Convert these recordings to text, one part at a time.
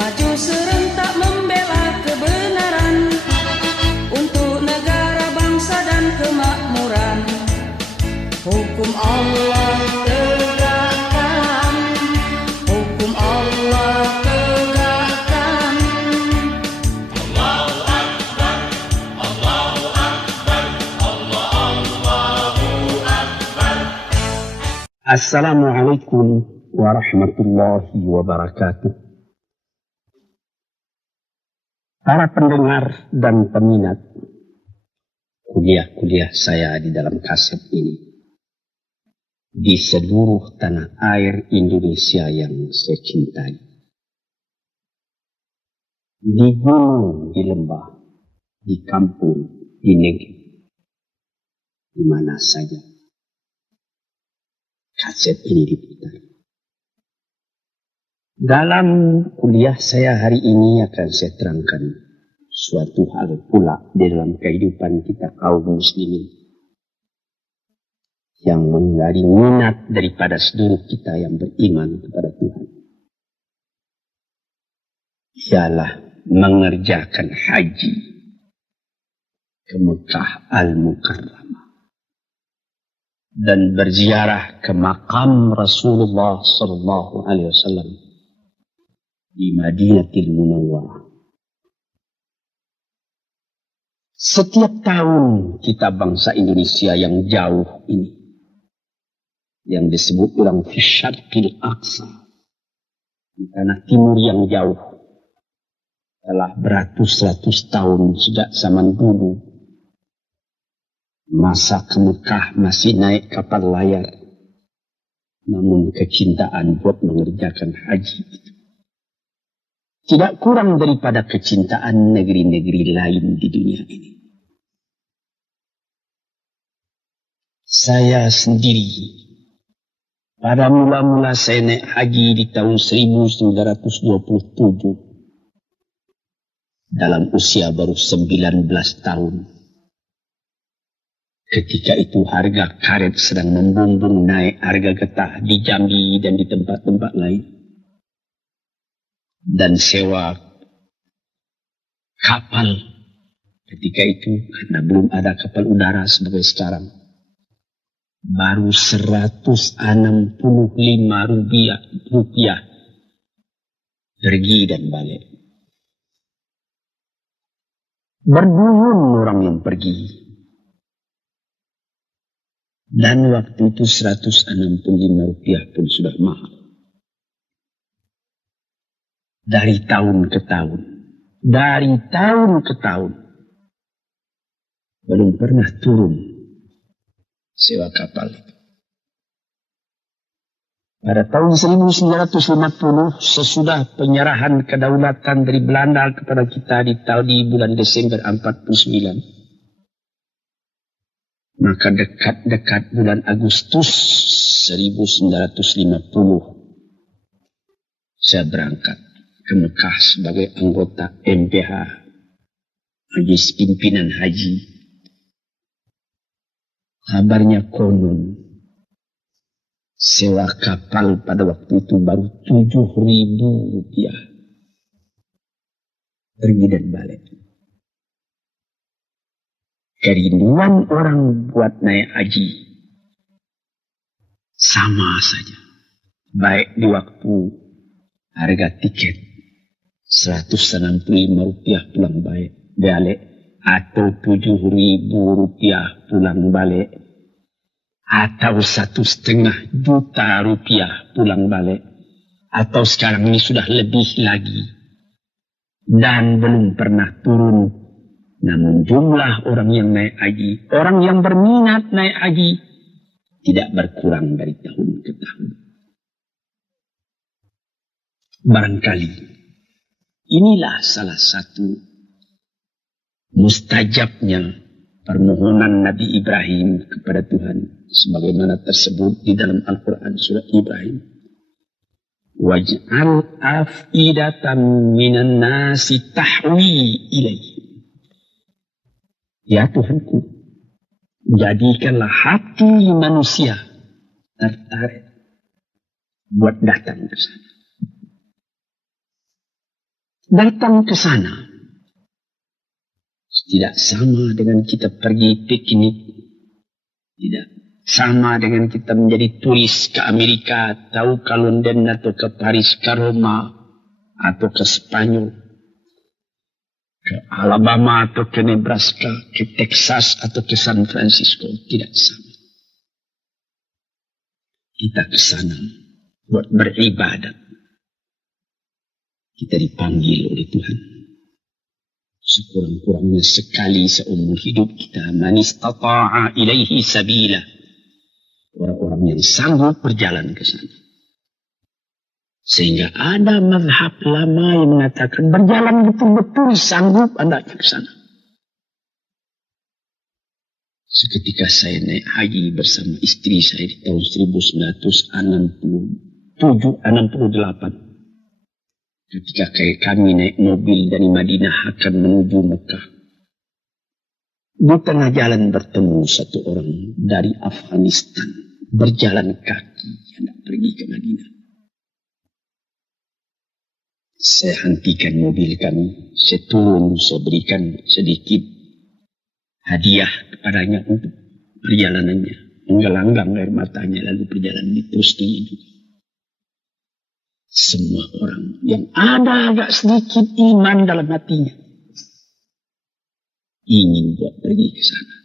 maju serentak membela kebenaran untuk negara, bangsa dan kemakmuran. Hukum Allah tegakkan, hukum Allah tegakkan. Allahu Akbar, Allahu Akbar, Allahu Akbar. Assalamualaikum warahmatullahi wabarakatuh. Para pendengar dan peminat kuliah-kuliah saya di dalam kaset ini, di seluruh tanah air Indonesia yang saya cintai, di gunung, di lembah, di kampung, di negeri, di mana saja kaset ini diputar. Dalam kuliah saya hari ini akan saya terangkan suatu hal pula di dalam kehidupan kita kaum muslimin yang menjadi minat daripada seluruh kita yang beriman kepada Tuhan. Ialah mengerjakan haji ke Mekah Al-Mukarramah dan berziarah ke makam Rasulullah sallallahu alaihi wasallam di Madinatul Munawwarah. Setiap tahun kita bangsa Indonesia yang jauh ini, yang disebut orang Syarqil Aqsa, di tanah timur yang jauh, telah beratus-ratus tahun sejak zaman dulu, masa ke Mekah masih naik kapal layar, namun kecintaan buat mengerjakan haji itu tidak kurang daripada kecintaan negeri-negeri lain di dunia ini. Saya sendiri, pada mula-mula saya naik haji di tahun 1927, dalam usia baru 19 tahun. Ketika itu harga karet sedang membumbung naik, harga getah di Jambi dan di tempat-tempat lain. Dan sewa kapal ketika itu, karena belum ada kapal udara sebagai sekarang, baru 165 rupiah pergi dan balik. Berduyun orang yang pergi. Dan waktu itu 165 rupiah pun sudah mahal. Dari tahun ke tahun, belum pernah turun sewa kapal itu. Pada tahun 1950, sesudah penyerahan kedaulatan dari Belanda kepada kita di bulan Desember 49, maka dekat-dekat bulan Agustus 1950, saya berangkat ke Mekah sebagai anggota MPH, Majelis Pimpinan Haji. Kabarnya konon sewa kapal pada waktu itu baru 7.000 rupiah pergi dan balik. Kerinduan orang buat naik haji sama saja, baik di waktu harga tiket 165 rupiah pulang balik, atau 7.000 rupiah pulang balik, atau 1,5 juta rupiah pulang balik, atau sekarang ini sudah lebih lagi, dan belum pernah turun. Namun jumlah orang yang naik haji, orang yang berminat naik haji, tidak berkurang dari tahun ke tahun. Barangkali inilah salah satu mustajabnya permohonan Nabi Ibrahim kepada Tuhan, sebagaimana tersebut di dalam Al-Quran surat Ibrahim. Waj'al afidatan minan nasi tahwi ilaih. Ya Tuhanku, jadikanlah hati manusia tertarik buat datang ke sana. Datang ke sana tidak sama dengan kita pergi piknik. Tidak sama dengan kita menjadi turis ke Amerika atau ke London atau ke Paris, ke Roma atau ke Spanyol, ke Alabama atau ke Nebraska, ke Texas atau ke San Francisco. Tidak sama. Kita ke sana buat beribadat. Kita dipanggil oleh Tuhan. Sekurang-kurangnya sekali seumur hidup kita. Man istata'a ilaihi sabila. Orang-orang yang sanggup berjalan ke sana. Sehingga ada mazhab lama yang mengatakan berjalan betul-betul sanggup Anda ke sana. Seketika saya naik haji bersama istri saya di tahun 1968. Ketika kami naik mobil dari Madinah akan menuju Mekah. Di tengah jalan bertemu satu orang dari Afghanistan. Berjalan kaki hendak pergi ke Madinah. Saya hentikan mobil kami. Saya turun, saya berikan sedikit hadiah kepadanya untuk perjalanannya. Menggelanggang air matanya lalu perjalanan terus juga. Semua orang yang ada agak sedikit iman dalam hatinya ingin buat pergi ke sana.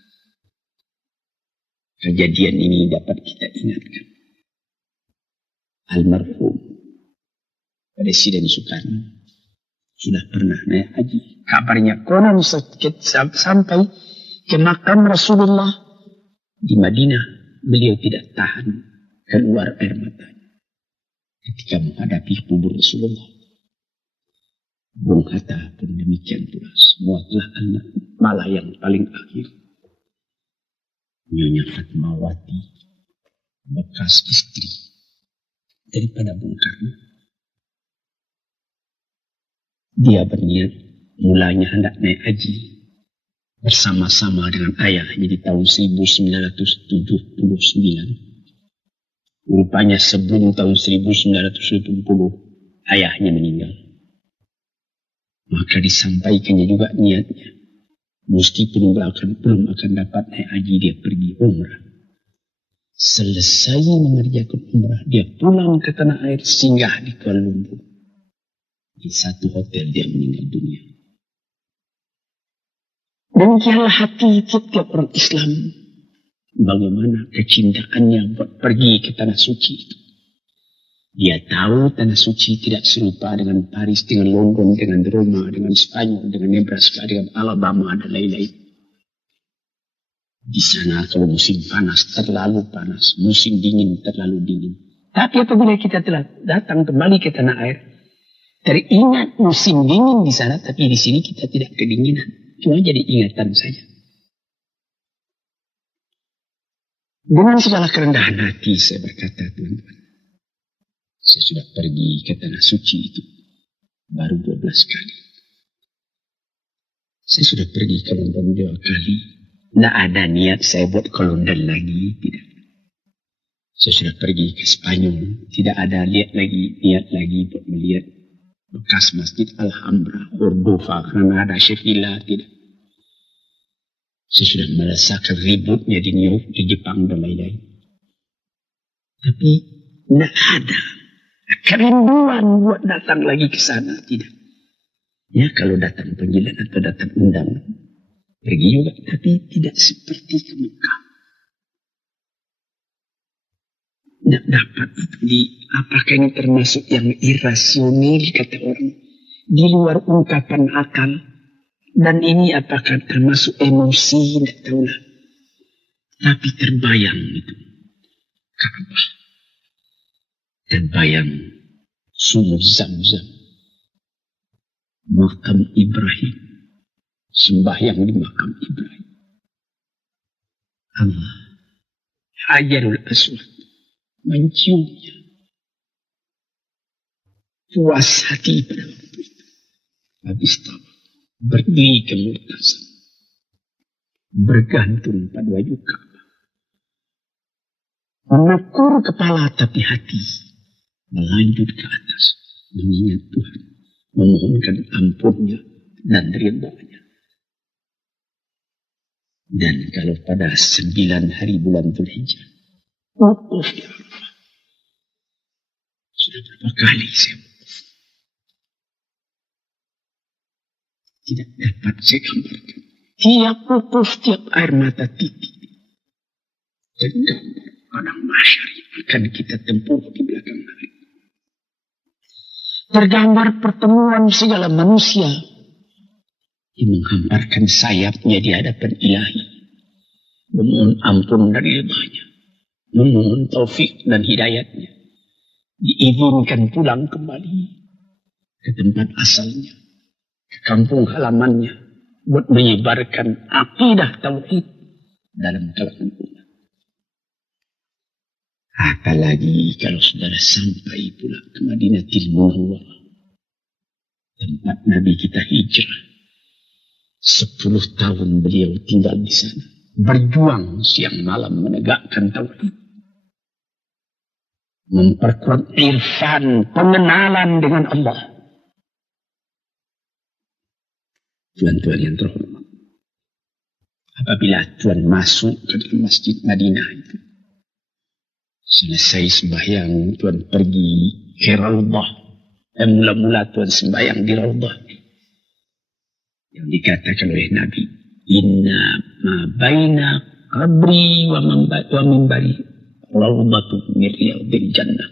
Kejadian ini dapat kita ingatkan. Almarhum Presiden Soekarno sudah pernah naik haji. Kabarnya konon sampai ke makam Rasulullah di Madinah, beliau tidak tahan keluar air matanya ketika menghadapi kubur Rasulullah. Bung Hatta pun demikian pula. Semua telah anak malah yang paling akhir. Nyonya Fatmawati, bekas istri daripada Bung Karno. Dia berniat mulanya hendak naik haji bersama-sama dengan ayahnya di tahun 1979. Rupanya sebelum tahun 1970 ayahnya meninggal. Maka disampaikannya juga niatnya. Meskipun belum akan dapat naik haji, dia pergi umrah. Selesai mengerjakan umrah, dia pulang ke tanah air, singgah di Kuala Lumpur. Di satu hotel dia meninggal dunia. Demikianlah hati tiap orang Islam. Bagaimana kecintaannya buat pergi ke tanah suci itu. Dia tahu tanah suci tidak serupa dengan Paris, dengan London, dengan Roma, dengan Spanyol, dengan Nebraska, dengan Alabama, dan lain-lain. Di sana kalau musim panas terlalu panas, musim dingin terlalu dingin. Tapi apabila kita telah datang kembali ke tanah air, teringat musim dingin di sana, tapi di sini kita tidak kedinginan. Cuma jadi ingatan saja. Dengan segala kerendahan hati saya berkata, Tuhan, saya sudah pergi ke tanah suci itu baru 12 kali. Saya sudah pergi ke London 2 kali. Tidak ada niat saya buat ke London lagi, tidak. Saya sudah pergi ke Spanyol, tidak ada niat lagi buat melihat bekas Masjid Alhambra, Cordova, Granada, Sevilla, tidak. Saya sudah merasakan ributnya di New York, di Jepang, dan lain-lain. Tapi tidak ada kerinduan buat datang lagi ke sana, tidak. Ya kalau datang panggilan atau datang undangan, pergi juga, tapi tidak seperti ke Mekah. Tidak dapat itu apakah ini termasuk yang irasional kata orang, di luar ungkapan akal. Dan ini apakah termasuk emosi, tidak tahulah. Tapi terbayang itu Ka'bah, terbayang sumur Zam-Zam, makam Ibrahim, sembahyang di makam Ibrahim, Allah, Hajarul Aswad, menciumnya, puas hati pada waktu itu. Habis tahu berdiri kemurtasan, bergantung pada wajah Ka'bah, mengukur kepala tapi hati melanjut ke atas, mengingat Tuhan, memohonkan ampunnya dan ridha-Nya. Dan kalau pada 9 hari bulan Dzulhijjah, wukuf di Arafah. Sudah berapa kali saya wukuf. Tidak dapat saya gambarkan. Tiap wukuf, tiap air mata titik. Tergambar padang mahsyar yang akan kita tempuh di belakang hari. Tergambar pertemuan segala manusia yang menghamparkan sayapnya di hadapan Ilahi, memohon ampun dari ridha-Nya, memohon taufik dan hidayatnya, diizinkan pulang kembali ke tempat asalnya, ke kampung halamannya, buat menyebarkan akidah tauhid dalam kalangan umat. Apalagi kalau saudara sampai pula ke Madinatul Munawwarah, tempat Nabi kita hijrah. 10 tahun beliau tinggal di sana, berjuang siang malam menegakkan tauhid, memperkuat irfan, pengenalan dengan Allah. Tuan-tuan yang terhormat, apabila tuan masuk ke dalam Masjid Madinah itu, selesai sembahyang, tuan pergi ke Raudhah. Mula-mula tuan sembahyang di Raudhah. Yang dikatakan oleh Nabi, inna ma baina qabri wa mimbari raudhatun min riyadil jannah.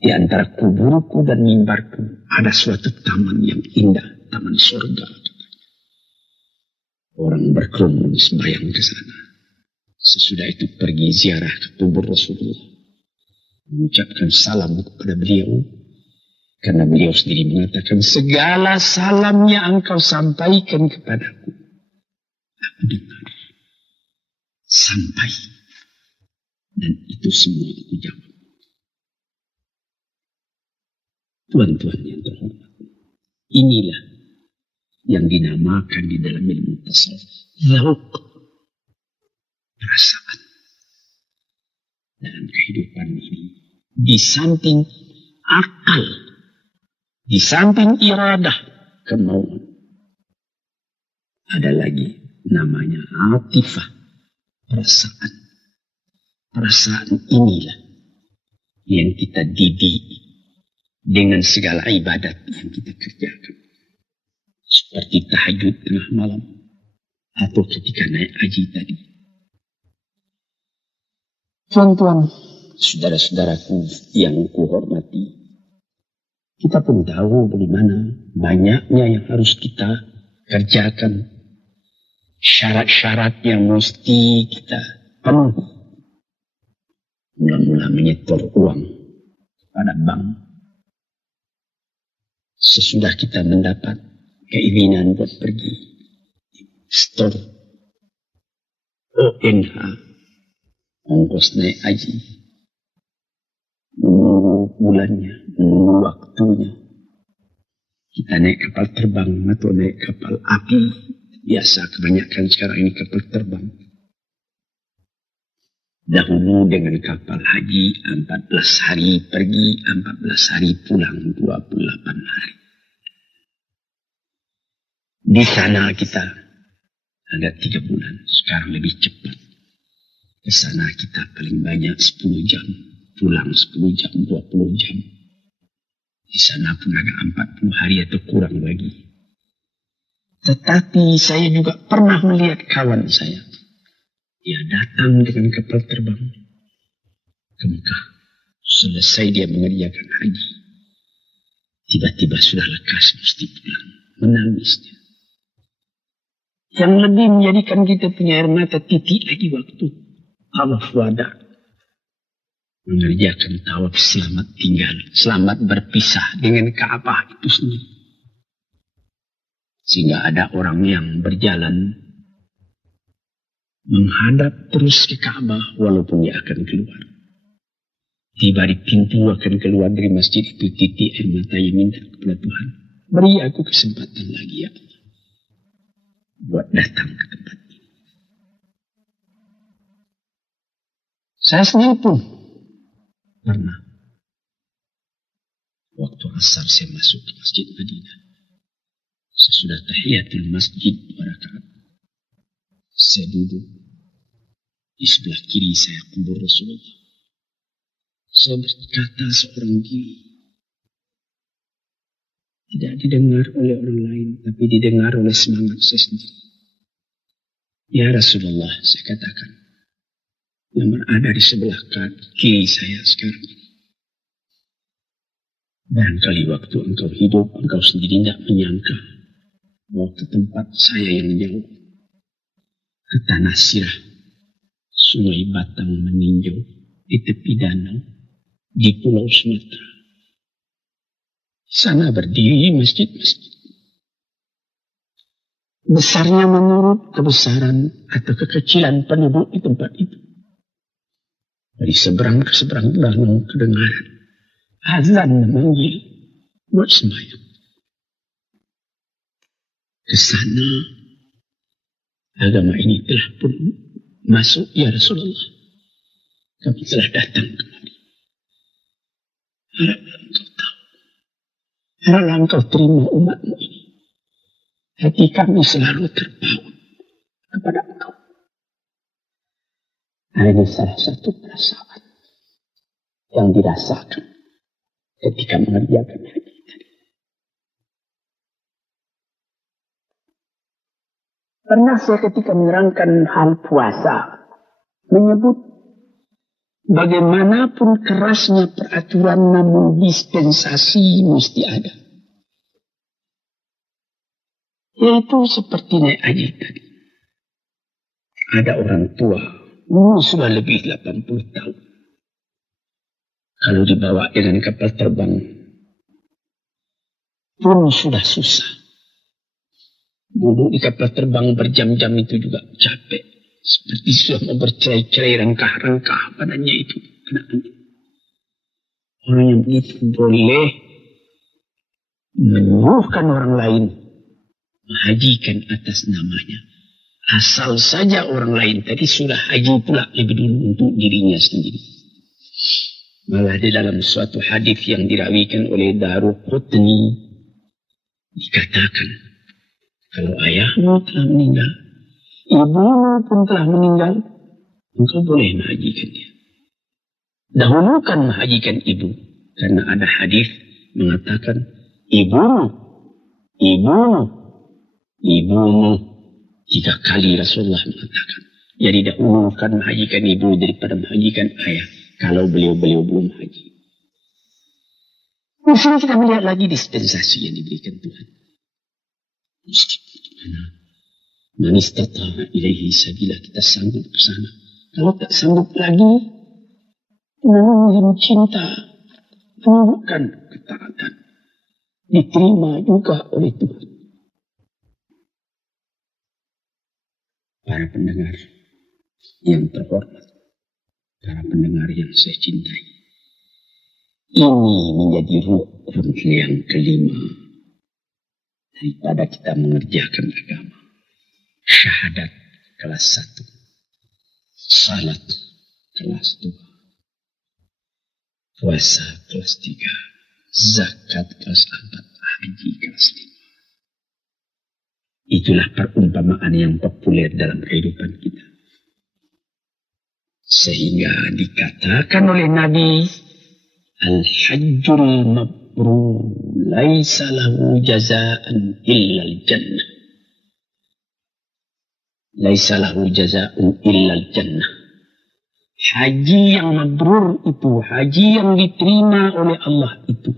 Di antara kuburku dan mimbarku ada suatu taman yang indah, taman surga. Orang berkerumun sembahyang ke sana. Sesudah itu pergi ziarah ke kubur Rasulullah, mengucapkan salam kepada beliau. Karena beliau sendiri mengatakan, segala salam yang engkau sampaikan kepadaku, aku dengar. Sampai. Dan itu semua aku jawab. Tuan-tuan yang terhormat, inilah yang dinamakan di dalam ilmu tasawuf dzauq, perasaan dalam kehidupan ini. Di samping akal, di samping iradah, kemauan, ada lagi namanya atifah, perasaan. Perasaan inilah yang kita didik dengan segala ibadat yang kita kerjakan. Seperti tahajud tengah malam, atau ketika naik haji tadi. Tuan-tuan, saudara-saudaraku yang kuhormati, kita pun tahu bagaimana banyaknya yang harus kita kerjakan. Syarat-syarat yang mesti kita penuhi. Mula-mula menyetor uang pada bank. Sesudah kita mendapat keinginan buat pergi store ONH, ongkos naik haji, menunggu bulannya, menunggu waktunya. Kita naik kapal terbang atau naik kapal api. Biasa kebanyakan sekarang ini kapal terbang. Dahulu dengan kapal haji 14 hari pergi, 14 hari pulang, 28 hari. Di sana kita ada 3 bulan, sekarang lebih cepat. Ke sana kita paling banyak 10 jam. Pulang 10 jam, 20 jam. Di sana pun agak 40 hari atau kurang lagi. Tetapi saya juga pernah melihat kawan saya. Dia datang dengan kapal terbang ke Mekah. Selesai dia mengerjakan haji. Tiba-tiba sudah lekas mesti pulang. Menangis dia. Yang lebih menjadikan kita punya air mata titik lagi waktu tawaf wada. Mengerjakan tawaf selamat tinggal, selamat berpisah dengan Ka'bah itu sendiri. Sehingga ada orang yang berjalan menghadap terus ke Ka'bah walaupun dia akan keluar. Tiba di pintu akan keluar dari masjid itu, titik air mata yang minta kepada Tuhan. Beri aku kesempatan lagi ya Allah, buat datang ke tempat ini. Saya sendiri pun pernah Waktu asar saya masuk ke Masjid Madinah. Sesudah tahiyatul masjid 2 rakaat, saya duduk. Di sebelah kiri saya kubur Rasulullah. Saya berkata seorang diri. Tidak didengar oleh orang lain, tapi didengar oleh semangat saya sendiri. Ya Rasulullah, saya katakan, yang berada di sebelah kiri saya sekarang ini. Barangkali waktu engkau hidup, engkau sendiri tidak menyangka bahwa ke tempat saya yang jauh, ke tanah Sirah, Sungai Batang meninjau di tepi danau, di Pulau Sumatera. Sana berdiri masjid-masjid. Besarnya menurut kebesaran atau kekecilan penduduk di tempat itu. Dari seberang ke seberang danau kedengaran azan memanggil buat sembahyang. Ke sana agama ini telah pun masuk, ya Rasulullah. Kami telah datang kemari. Haraplah engkau tahu. Haraplah engkau terima umatmu ini. Hati kami selalu terpaut kepada engkau. Nah, ini salah satu perasaan yang dirasakan ketika mengerjakan haji tadi. Pernah saya ketika menerangkan hal puasa menyebut bagaimanapun kerasnya peraturan, namun dispensasi mesti ada. Yaitu seperti naik haji tadi. Ada orang tua, sudah lebih 80 tahun. Kalau dibawa dengan kapal terbang pun sudah susah. Duduk di kapal terbang berjam-jam itu juga capek. Seperti sudah mau bercerai-cerai rangkah-rangkah badannya itu. Orang yang begitu boleh menyuruhkan orang lain menghajikan atas namanya. Asal saja orang lain tadi sudah haji pula lebih dulu untuk dirinya sendiri. Malah di dalam suatu hadis yang dirawikan oleh Daruqutni dikatakan, kalau ayahmu telah meninggal, ibumu pun telah meninggal, engkau boleh menghajikan dia. Dahulukan menghajikan ibu, karena ada hadis mengatakan ibumu 3 kali Rasulullah mengatakan. Jadi dahulukan menghajikan ibu daripada menghajikan ayah. Kalau beliau-beliau belum haji. Di sini kita melihat lagi dispensasi yang diberikan Tuhan. Man istata'a ilaihi sabila, kita sanggup ke sana. Kalau tak sanggup lagi, menunjukkan cinta, menunjukkan ketaatan, diterima juga oleh Tuhan. Para pendengar yang terhormat, para pendengar yang saya cintai, ini menjadi rukun yang kelima daripada kita mengerjakan agama. Syahadat kelas 1, salat kelas 2, puasa kelas 3, zakat kelas 4, haji kelas 5. Itulah perumpamaan yang populer dalam kehidupan kita. Sehingga dikatakan oleh Nabi, Al-Hajjul Mabrur laisa lahu jazaan illal jannah. Laisa lahu jazaan illal jannah. Haji yang mabrur itu, haji yang diterima oleh Allah itu,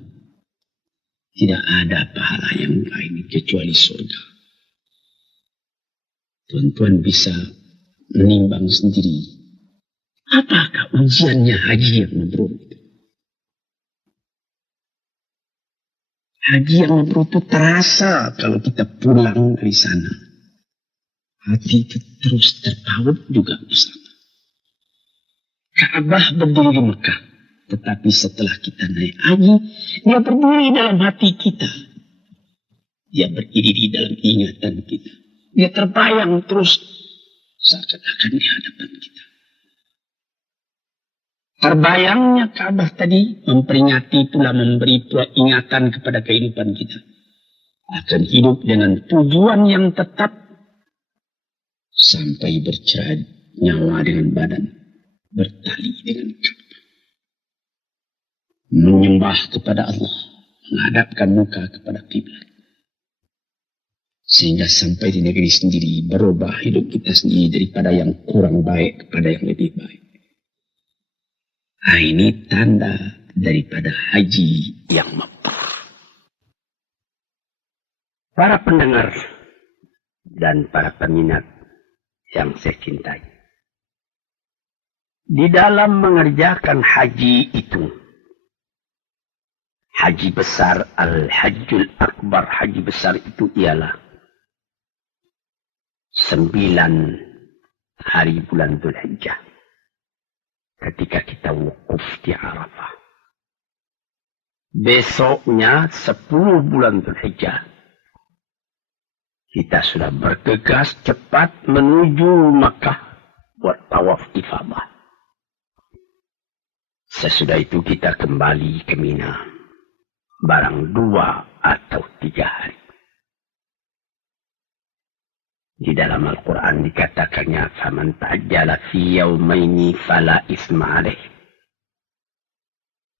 tidak ada pahala yang lain kecuali surga. Tuan-tuan bisa menimbang sendiri. Apakah ujiannya haji yang mabrur itu? Haji yang mabrur itu terasa kalau kita pulang dari sana. Hati itu terus terpaut juga bersama. Ka'bah berdiri di Mekah. Tetapi setelah kita naik haji, dia berdiri dalam hati kita. Dia berdiri di dalam ingatan kita. Dia terbayang terus seakan-akan di hadapan kita. Terbayangnya Ka'bah tadi memperingati pula, memberi pula ingatan kepada kehidupan kita. Akan hidup dengan tujuan yang tetap sampai bercerai nyawa dengan badan, bertali dengan Ka'bah. Menyembah kepada Allah, menghadapkan muka kepada kiblat. Sehingga sampai di negeri sendiri berubah hidup kita sendiri daripada yang kurang baik kepada yang lebih baik. Nah, ini tanda daripada haji yang mabrur. Para pendengar dan para peminat yang saya cintai, di dalam mengerjakan haji itu, haji besar, al-hajjul akbar, haji besar itu ialah 9 hari bulan Dzulhijjah. Ketika kita wukuf di Arafah. Besoknya 10 bulan Dzulhijjah. Kita sudah bergegas cepat menuju Makkah buat tawaf ifadah. Sesudah itu kita kembali ke Mina. Barang 2 atau 3 hari. Di dalam Al-Quran dikatakannya, "Faman ta'ajjala fi yawmaini fala isma alaih."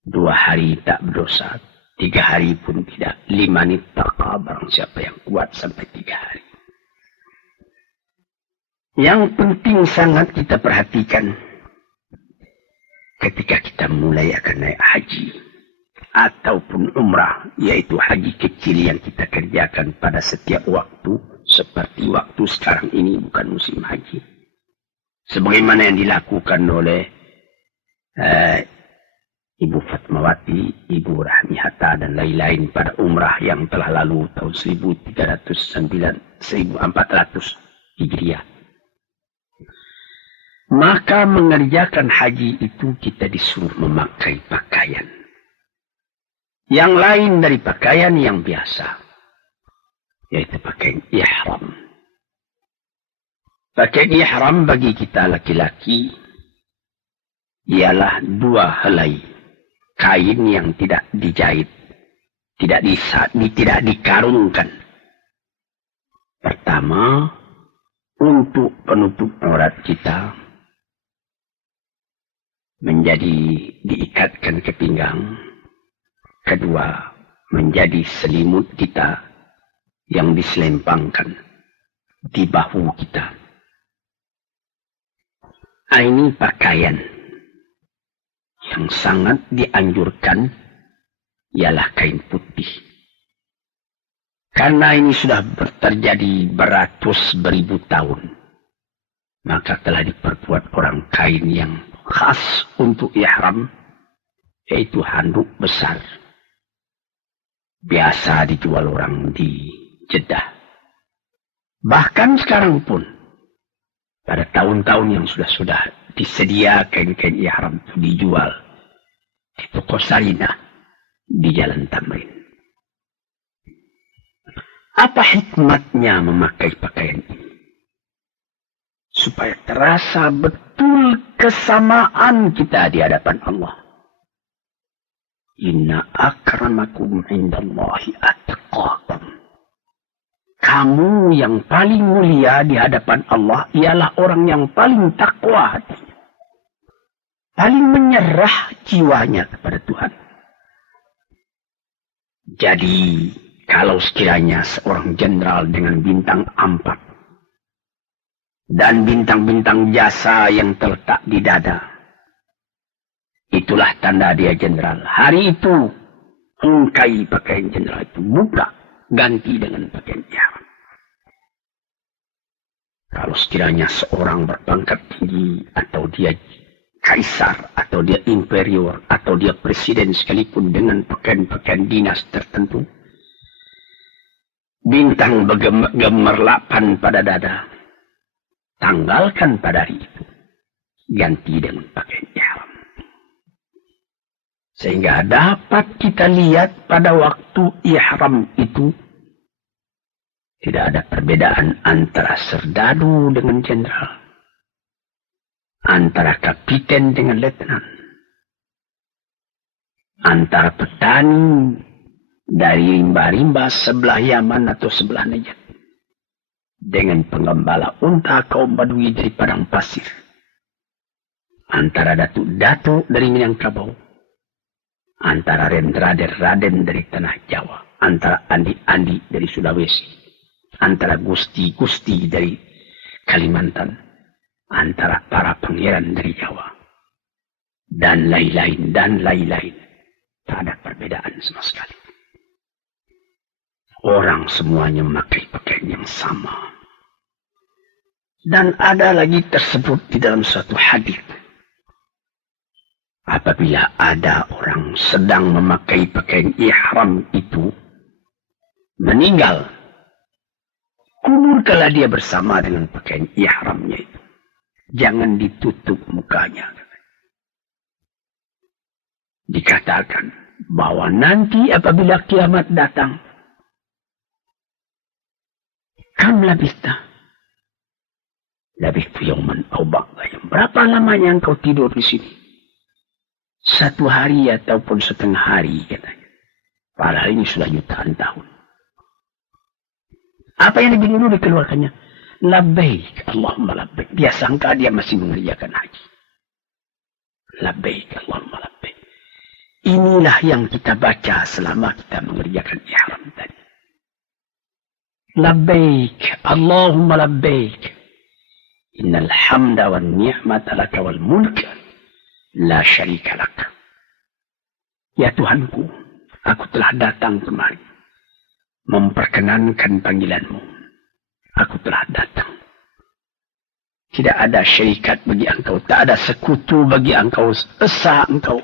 2 hari tak berdosa, 3 hari pun tidak. 5 nittaqa, barang siapa yang kuat sampai 3 hari. Yang penting sangat kita perhatikan ketika kita mulai akan naik haji ataupun umrah, yaitu haji kecil yang kita kerjakan pada setiap waktu. Seperti waktu sekarang ini bukan musim haji. Sebagaimana yang dilakukan oleh Ibu Fatmawati, Ibu Rahmi Hatta dan lain-lain pada umrah yang telah lalu tahun 1400 Hijriah. Maka mengerjakan haji itu kita disuruh memakai pakaian. Yang lain dari pakaian yang biasa. Yaitu pakaian ihram. Pakaian ihram bagi kita laki-laki ialah 2 helai kain yang tidak dijahit, tidak dikarungkan. Pertama, untuk penutup aurat kita menjadi diikatkan ke pinggang. Kedua, menjadi selimut kita yang diselempangkan di bahu kita. Ini pakaian yang sangat dianjurkan ialah kain putih. Karena ini sudah terjadi beratus beribu tahun, maka telah diperbuat orang kain yang khas untuk ihram, yaitu handuk besar. Biasa dijual orang di Jeddah. Bahkan sekarang pun, pada tahun-tahun yang sudah disedia kain-kain ihram itu dijual di toko Sarinah di Jalan Tamrin. Apa hikmatnya memakai pakaian ini? Supaya terasa betul kesamaan kita di hadapan Allah. Inna akramakum indallahi atqakum. Kamu yang paling mulia di hadapan Allah ialah orang yang paling takwa hatinya. Paling menyerah jiwanya kepada Tuhan. Jadi, kalau sekiranya seorang jenderal dengan bintang 4 dan bintang-bintang jasa yang terletak di dada, itulah tanda dia jenderal. Hari itu, ungkai pakaian jenderal itu, buka, ganti dengan pakaian ihram. Kalau sekiranya seorang berpangkat tinggi, atau dia kaisar, atau dia imperior, atau dia presiden sekalipun dengan pakaian-pakaian dinas tertentu, bintang gemerlapan pada dada, tanggalkan pada hari itu, ganti dengan pakaian ihram. Sehingga dapat kita lihat pada waktu ihram itu, tidak ada perbedaan antara serdadu dengan jenderal, antara kapiten dengan letnan, antara petani dari rimba-rimba sebelah Yaman atau sebelah Najd dengan penggembala unta kaum Badui dari padang pasir, antara datuk-datuk dari Minangkabau, antara raden-raden dari tanah Jawa, antara andi-andi dari Sulawesi, antara gusti-gusti dari Kalimantan, antara para pangeran dari Jawa, dan lain-lain, dan lain-lain. Tak ada perbedaan sama sekali. Orang semuanya memakai pakaian yang sama. Dan ada lagi tersebut di dalam suatu hadis. Apabila ada orang sedang memakai pakaian ihram itu meninggal, kuburkanlah dia bersama dengan pakaian ihramnya itu. Jangan ditutup mukanya. Dikatakan bahwa nanti apabila kiamat datang, kam labista? Labistu yauman au ba'da yaum. Berapa lamanya engkau tidur di sini? 1 hari ataupun setengah hari, katanya. Padahal ini sudah jutaan tahun. Apa yang lebih dulu dikeluarkannya? Labbaik, Allahumma labbaik. Dia sangka dia masih mengerjakan haji. Labbaik, Allahumma labbaik. Inilah yang kita baca selama kita mengerjakan ihram tadi. Labbaik, Allahumma labbaik. Innal hamda wan ni'mata laka wal mulk la syarika lak. Ya Tuhanku, aku telah datang kemari memperkenankan panggilanmu. Aku telah datang. Tidak ada syarikat bagi engkau, tak ada sekutu bagi engkau, esa engkau.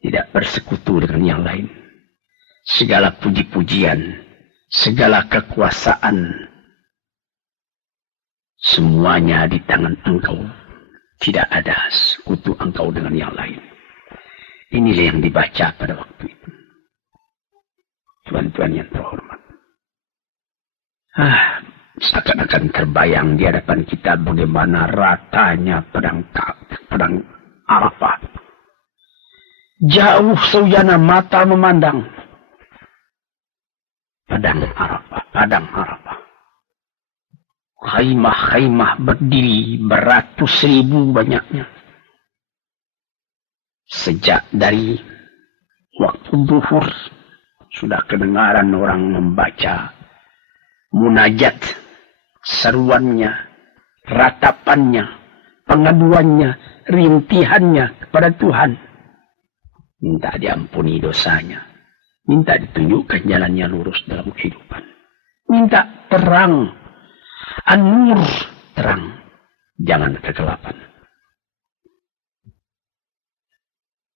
Tidak bersekutu dengan yang lain. Segala puji-pujian, segala kekuasaan, semuanya di tangan engkau. Tidak ada sekutu engkau dengan yang lain. Inilah yang dibaca pada waktu itu. Tuan-tuan yang terhormat. Seakan-akan terbayang di hadapan kita bagaimana ratanya padang Arafah. Jauh saujana mata memandang padang Arafah. Khaimah-khaimah berdiri beratus ribu banyaknya. Sejak dari waktu zuhur sudah kedengaran orang membaca munajat, seruannya, ratapannya, pengaduannya, rintihannya kepada Tuhan. Minta diampuni dosanya. Minta ditunjukkan jalannya lurus dalam kehidupan. Minta terang. An-nur, terang, jangan kegelapan.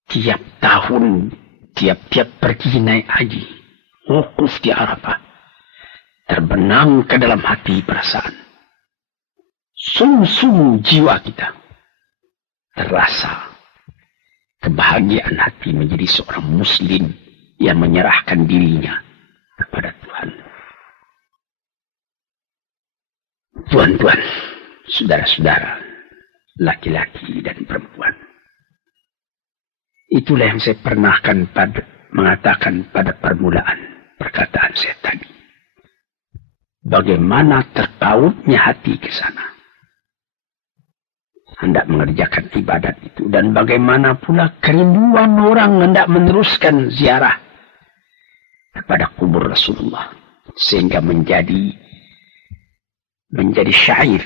Tiap tahun, tiap-tiap pergi naik haji, wukuf di Arafah, terbenam ke dalam hati perasaan. Sum-sum jiwa kita terasa kebahagiaan hati menjadi seorang muslim yang menyerahkan dirinya kepada Tuhan. Tuan-tuan, saudara-saudara, laki-laki dan perempuan. Itulah yang saya pernahkan mengatakan pada permulaan perkataan saya tadi. Bagaimana terpautnya hati ke sana. Hendak mengerjakan ibadat itu. Dan bagaimana pula kerinduan orang hendak meneruskan ziarah kepada kubur Rasulullah. Sehingga menjadi syair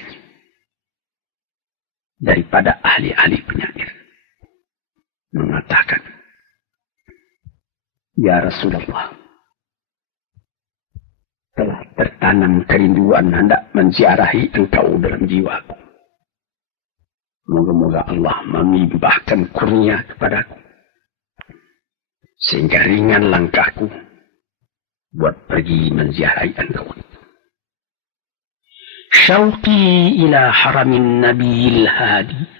daripada ahli-ahli penyair. Mengatakan, ya Rasulullah, telah tertanam kerinduan hendak menziarahi engkau dalam jiwaku. Moga-moga Allah memimpahkan kurnia kepadaku. Sehingga ringan langkahku buat pergi menziarahi engkau. Syauqi ila haramin nabiyil hadi.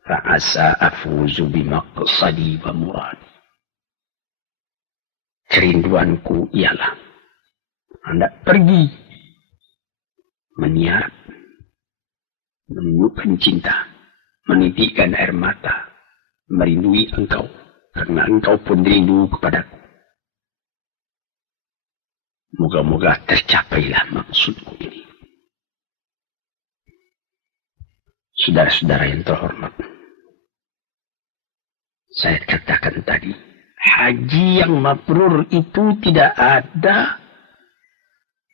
Fa'asa afuzu bimaqsadi wa muradi. Kerinduanku ialah hendak pergi meniar, menunjukkan cinta, menitikkan air mata, merindui engkau, karena engkau pun rindu kepadaku. Moga-moga tercapailah maksudku ini. Saudara-saudara yang terhormat, saya katakan tadi, haji yang mabrur itu tidak ada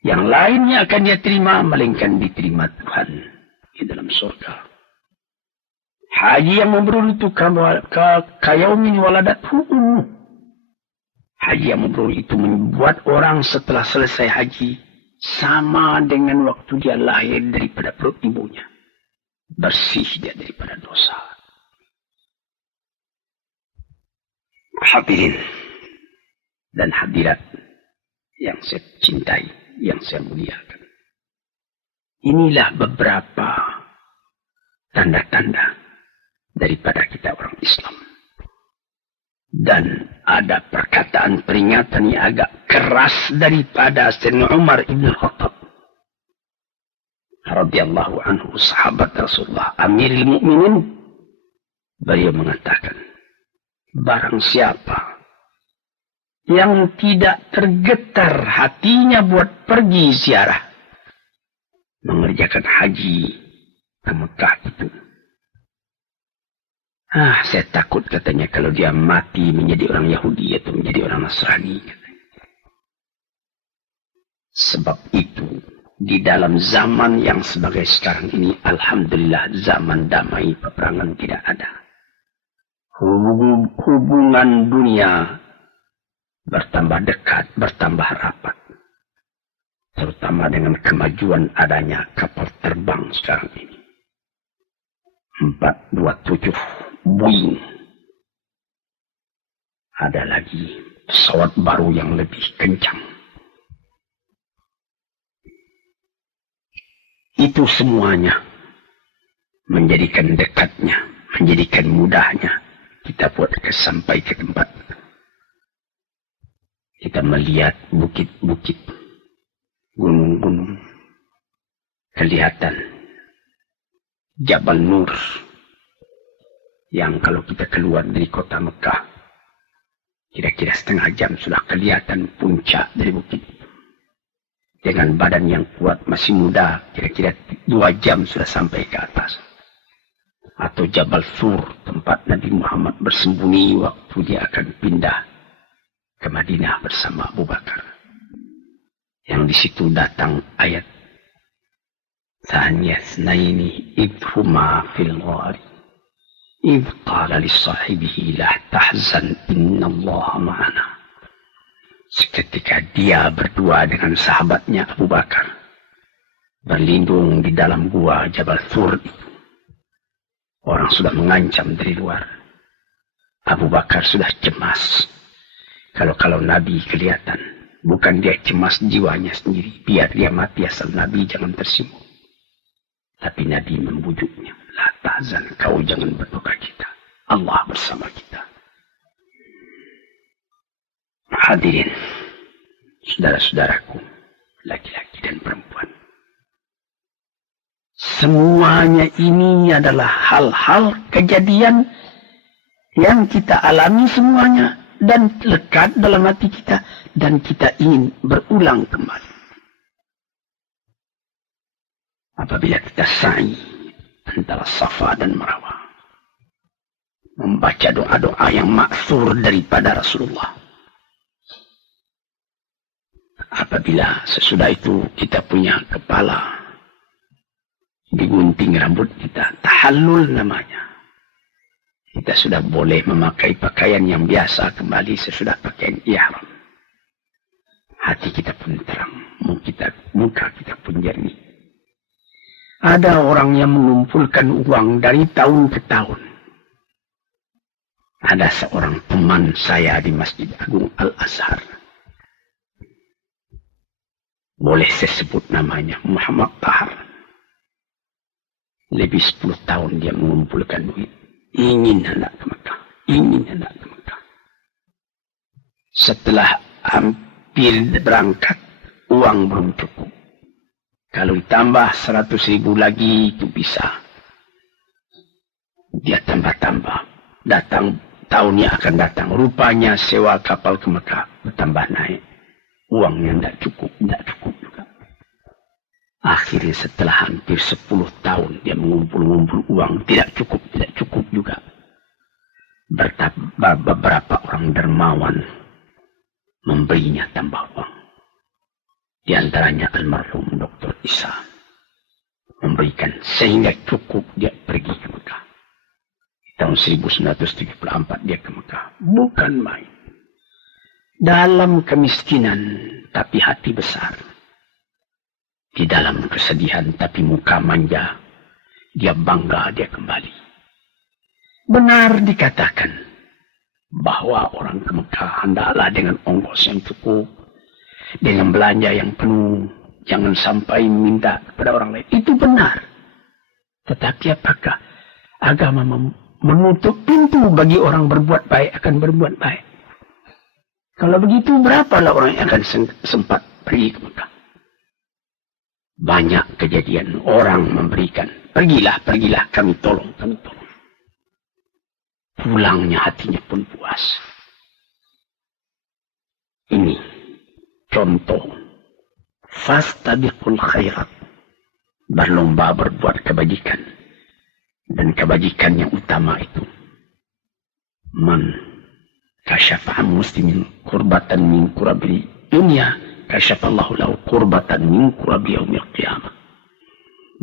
yang lainnya akan dia terima, melainkan diterima Tuhan di dalam surga. Haji yang mabrur itu kayaumin waladathu. Haji yang mabrur itu membuat orang setelah selesai haji sama dengan waktu dia lahir daripada perut ibunya. Bersih dia daripada dosa. Hadirin dan hadirat yang saya cintai, yang saya muliakan. Inilah beberapa tanda-tanda daripada kita orang Islam. Dan ada perkataan peringatan yang agak keras daripada Sayyidina Umar ibn Khattab radhiyallahu anhu, sahabat Rasulullah, Amirul Mukminin. Beliau mengatakan, barang siapa yang tidak tergetar hatinya buat pergi ziarah, mengerjakan haji ke Mekah itu, saya takut katanya kalau dia mati menjadi orang Yahudi atau menjadi orang Nasrani. Sebab itu, di dalam zaman yang sebagai sekarang ini, alhamdulillah zaman damai, peperangan tidak ada. Hubungan dunia bertambah dekat, bertambah rapat. Terutama dengan kemajuan adanya kapal terbang sekarang ini. 427 Boeing. Ada lagi pesawat baru yang lebih kencang. Itu semuanya menjadikan dekatnya, menjadikan mudahnya kita buat sampai ke tempat. Kita melihat bukit-bukit, gunung-gunung, kelihatan Jabal Nur, yang kalau kita keluar dari kota Mekah, kira-kira setengah jam sudah kelihatan puncak dari bukit. Dengan badan yang kuat, masih muda, kira-kira 2 jam sudah sampai ke atas. Atau Jabal Sur, tempat Nabi Muhammad bersembunyi waktu dia akan pindah ke Madinah bersama Abu Bakar. Yang di situ datang ayat Thaniya Tsnaini idh huma fil ghari idh qala li sahibihi la tahzan innallaha ma'ana. Seketika dia berdua dengan sahabatnya Abu Bakar berlindung di dalam gua Jabal Sur itu. Orang sudah mengancam dari luar. Abu Bakar sudah cemas. Kalau Nabi kelihatan, bukan dia cemas jiwanya sendiri, biar dia mati asal Nabi jangan tersinggung. Tapi Nabi membujuknya, la tahzan, kau jangan berduka cita, Allah bersama kita. Hadirin, saudara-saudaraku, laki-laki dan perempuan. Semuanya ini adalah hal-hal kejadian yang kita alami semuanya dan lekat dalam hati kita dan kita ingin berulang kembali. Apabila kita sa'i antara Safa dan Marwah, membaca doa-doa yang maksur daripada Rasulullah. Apabila sesudah itu kita punya kepala, digunting rambut kita, tahallul namanya. Kita sudah boleh memakai pakaian yang biasa kembali sesudah pakaian ihram. Hati kita pun terang, muka kita pun jernih. Ada orang yang mengumpulkan uang dari tahun ke tahun. Ada seorang teman saya di Masjid Agung Al-Azhar. Boleh saya sebut namanya, Muhammad Tahar. Lebih 10 tahun dia mengumpulkan duit. Ingin hendak ke Mekah. Setelah hampir berangkat, uang belum cukup. Kalau ditambah 100.000 lagi itu bisa. Dia tambah-tambah. tahun yang akan datang. Rupanya sewa kapal ke Mekah bertambah naik. Uangnya tidak cukup juga. Akhirnya setelah hampir 10 tahun dia mengumpul uang, tidak cukup juga. Beberapa orang dermawan memberinya tambah uang. Di antaranya almarhum Dr. Isa memberikan sehingga cukup dia pergi ke Mekah. Tahun 1974 dia ke Mekah. Bukan main. Dalam kemiskinan tapi hati besar. Di dalam kesedihan tapi muka manja. Dia bangga dia kembali. Benar dikatakan bahwa orang ke Mekah hendaklah dengan ongkos yang cukup. Dengan belanja yang penuh. Jangan sampai minta kepada orang lain. Itu benar. Tetapi apakah agama menutup pintu bagi orang berbuat baik akan berbuat baik? Kalau begitu berapalah orang yang akan sempat pergi ke Mekah? Banyak kejadian orang memberikan. Pergilah kami tolong. Pulangnya hatinya pun puas. Ini contoh. Fastabiqul khairat. Berlomba berbuat kebajikan. Dan kebajikan yang utama itu. Man kasyafa muslimin kurbatan min kurabil dunia. Kasyafallahu lahu kurbatan min kurabil yaumil qiyamah.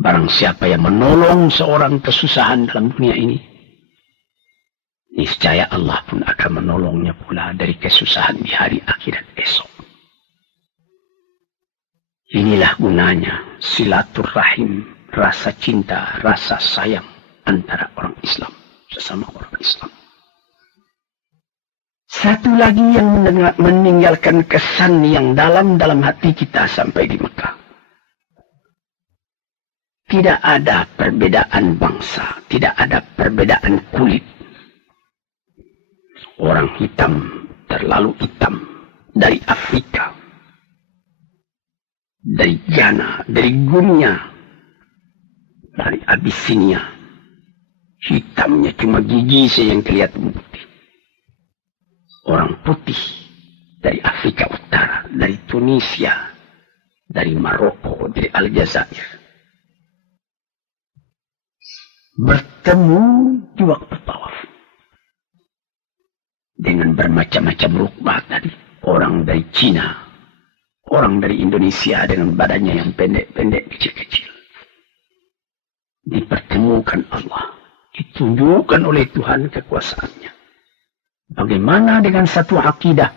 Barang siapa yang menolong seorang kesusahan dalam dunia ini. Niscaya Allah pun akan menolongnya pula dari kesusahan di hari akhirat esok. Inilah gunanya silaturahim, rasa cinta, rasa sayang antara orang Islam, sesama orang Islam. Satu lagi yang meninggalkan kesan yang dalam hati kita sampai di Mekah. Tidak ada perbedaan bangsa, tidak ada perbedaan kulit. Orang hitam, terlalu hitam dari Afrika. Dari Ghana, dari Guinea, dari Abyssinia. Hitamnya cuma gigi saja yang kelihatan putih. Orang putih dari Afrika Utara, dari Tunisia, dari Maroko, dari Aljazair. Bertemu di waktu tawaf. Dengan bermacam-macam rukbah tadi. Orang dari Cina. Orang dari Indonesia dengan badannya yang pendek-pendek, kecil-kecil. Dipertemukan Allah. Ditunjukkan oleh Tuhan kekuasaannya. Bagaimana dengan satu akidah?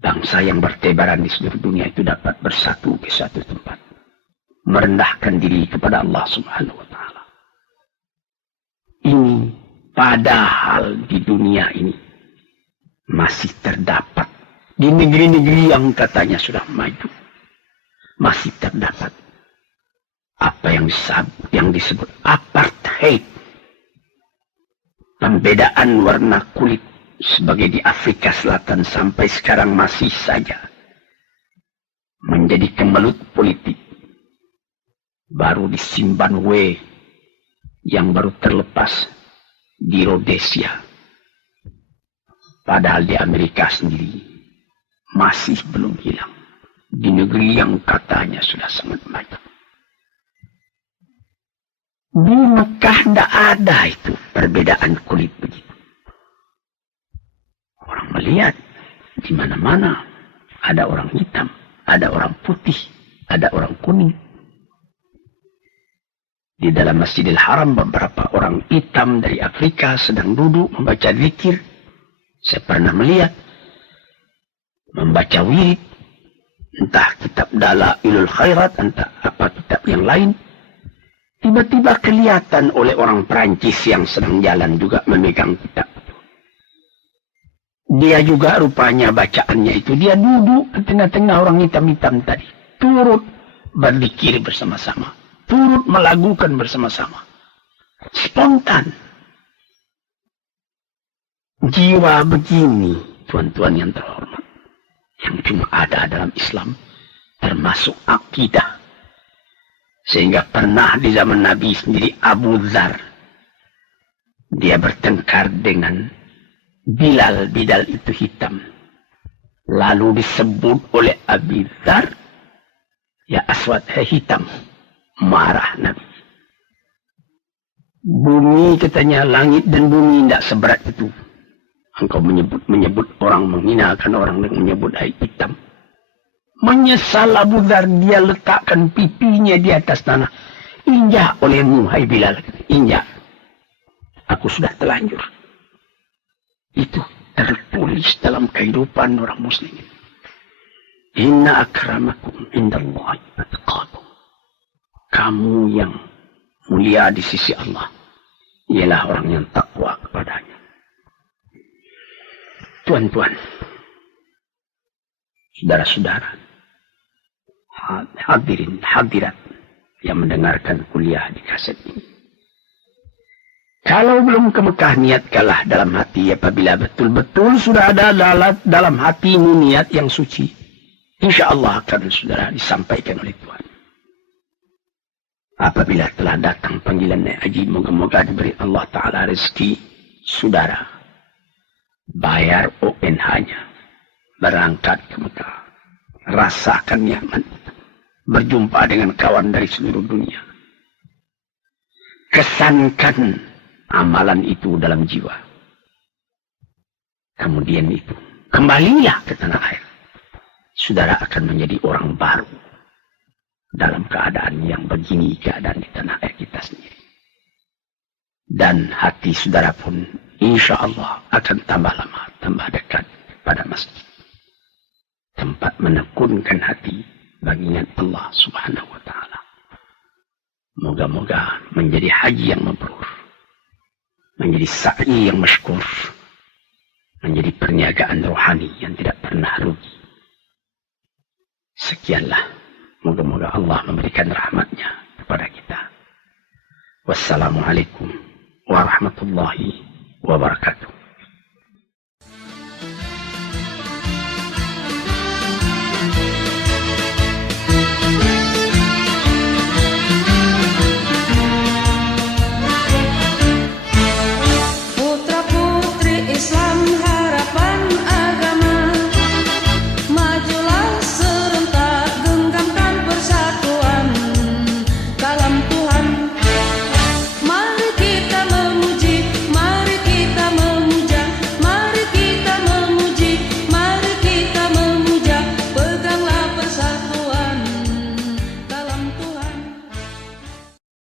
Bangsa yang bertebaran di seluruh dunia itu dapat bersatu ke satu tempat. Merendahkan diri kepada Allah Subhanahu wa Ta'ala. Ini padahal di dunia ini masih terdapat. Di negeri-negeri yang katanya sudah maju. Masih terdapat apa yang disebut apartheid. Pembedaan warna kulit sebagai di Afrika Selatan sampai sekarang masih saja menjadi kemelut politik. Baru di Zimbabwe yang baru terlepas di Rhodesia. Padahal di Amerika sendiri masih belum hilang. Di negeri yang katanya sudah sangat maju. Di Mekah tidak ada itu perbedaan kulit begitu. Orang melihat di mana-mana ada orang hitam, ada orang putih, ada orang kuning. Di dalam Masjidil Haram beberapa orang hitam dari Afrika sedang duduk membaca zikir. Saya pernah melihat membaca wirid, entah kitab Dalailul Khairat, entah apa kitab yang lain. Tiba-tiba kelihatan oleh orang Perancis yang sedang jalan juga memegang kitab. Dia juga rupanya bacaannya itu. Dia duduk di tengah-tengah orang hitam-hitam tadi. Turut berzikir bersama-sama. Turut melagukan bersama-sama. Spontan. Jiwa begini, tuan-tuan yang terhormat. Yang cuma ada dalam Islam. Termasuk akidah. Sehingga pernah di zaman Nabi sendiri Abu Dzar Dia bertengkar dengan Bilal. Bilal itu hitam. Lalu disebut oleh Abi Dzar, ya Aswad, hitam. Marah Nabi. Bumi katanya, langit dan bumi tidak seberat itu. Engkau menyebut orang, menghinakan orang dengan menyebut hai hitam. Menyesal Abu Dzar, dia letakkan pipinya di atas tanah. Injak olehmu, hai Bilal. Injak. Aku sudah telanjur. Itu tertulis dalam kehidupan orang muslim. Inna akramakum indallahi atqakum. Kamu yang mulia di sisi Allah ialah orang yang takwa kepadanya. Tuan-tuan, saudara-saudara, hadirin hadirat yang mendengarkan kuliah di kaset ini. Kalau belum ke Mekah, niatkanlah dalam hati apabila betul-betul sudah ada dalam hatimu niat yang suci. Insya Allah akan saudara disampaikan oleh Tuhan. Apabila telah datang panggilan naik haji, moga-moga diberi Allah Ta'ala rezeki saudara. Bayar ONH-nya. Berangkat ke Mekah. Rasakan nyaman. Berjumpa dengan kawan dari seluruh dunia. Kesankan amalan itu dalam jiwa. Kemudian itu, kembalilah ke tanah air. Saudara akan menjadi orang baru. Dalam keadaan yang begini, keadaan di tanah air kita sendiri. Dan hati saudara pun insya Allah akan tambah lama, tambah dekat pada masjid. Tempat menekunkan hati bagi ingat Allah Subhanahu wa Ta'ala. Moga-moga menjadi haji yang mabrur. Menjadi sa'i yang masykur. Menjadi perniagaan rohani yang tidak pernah rugi. Sekianlah. Moga-moga Allah memberikan rahmatnya kepada kita. Wassalamualaikum warahmatullahi wabarakatuh.